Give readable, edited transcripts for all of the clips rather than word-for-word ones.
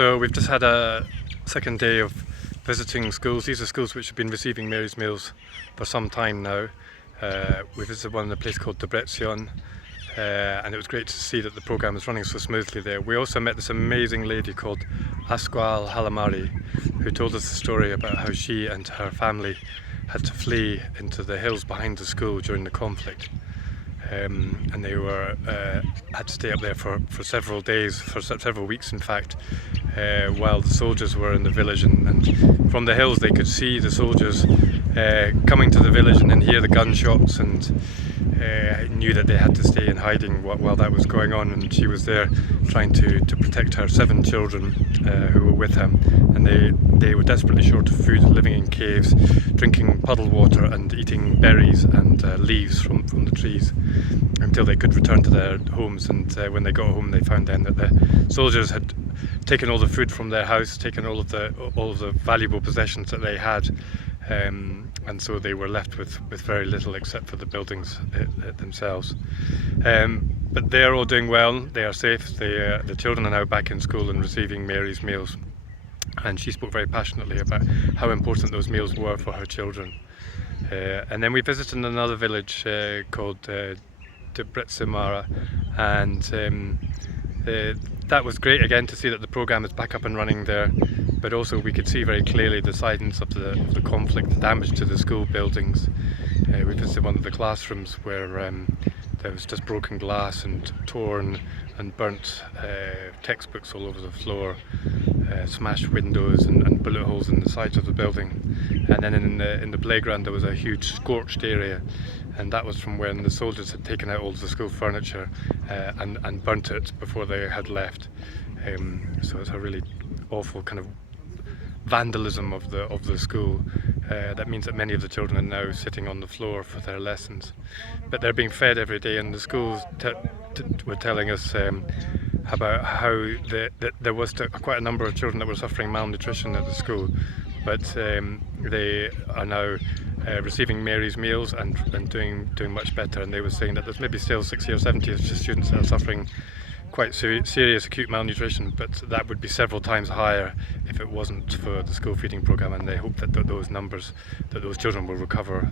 So we've just had a second day of visiting schools. These are schools which have been receiving Mary's meals for some time now. We visited one in a place called Debrecen, and it was great to see that the programme is running so smoothly there. We also met this amazing lady called Asqual Halamari, who told us the story about how she and her family had to flee into the hills behind the school during the conflict. And they had to stay up there for several days, for several weeks in fact, while the soldiers were in the village, and from the hills they could see the soldiers coming to the village and then hear the gunshots, and knew that they had to stay in hiding while that was going on. And she was there trying to protect her 7 children who were with her, and they were desperately short of food, living in caves, drinking puddled water and eating berries and leaves from the trees until they could return to their homes. And when they got home, they found then that the soldiers had taken all the food from their house, taken all of the valuable possessions that they had, and so they were left with very little except for the buildings themselves. But they are all doing well, they are safe, the children are now back in school and receiving Mary's meals, and she spoke very passionately about how important those meals were for her children. And then we visited another village called Debrecen, and that was great again to see that the programme is back up and running there, but also we could see very clearly the signs of the conflict, the damage to the school buildings. We visited one of the classrooms where there was just broken glass and torn and burnt textbooks all over the floor, smashed windows and bullet holes in the sides of the building. And then in the playground there was a huge scorched area, and that was from when the soldiers had taken out all of the school furniture and burnt it before they had left. So it's a really awful kind of vandalism of the school. That means that many of the children are now sitting on the floor for their lessons, but they're being fed every day, and the schools were telling us about how there was quite a number of children that were suffering malnutrition at the school, but they are now receiving Mary's meals and doing much better. And they were saying that there's maybe still 60 or 70 students that are suffering quite serious acute malnutrition, but that would be several times higher if it wasn't for the school feeding programme, and they hope that those children will recover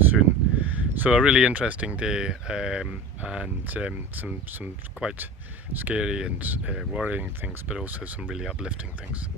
soon. So a really interesting day, and some quite scary and worrying things, but also some really uplifting things.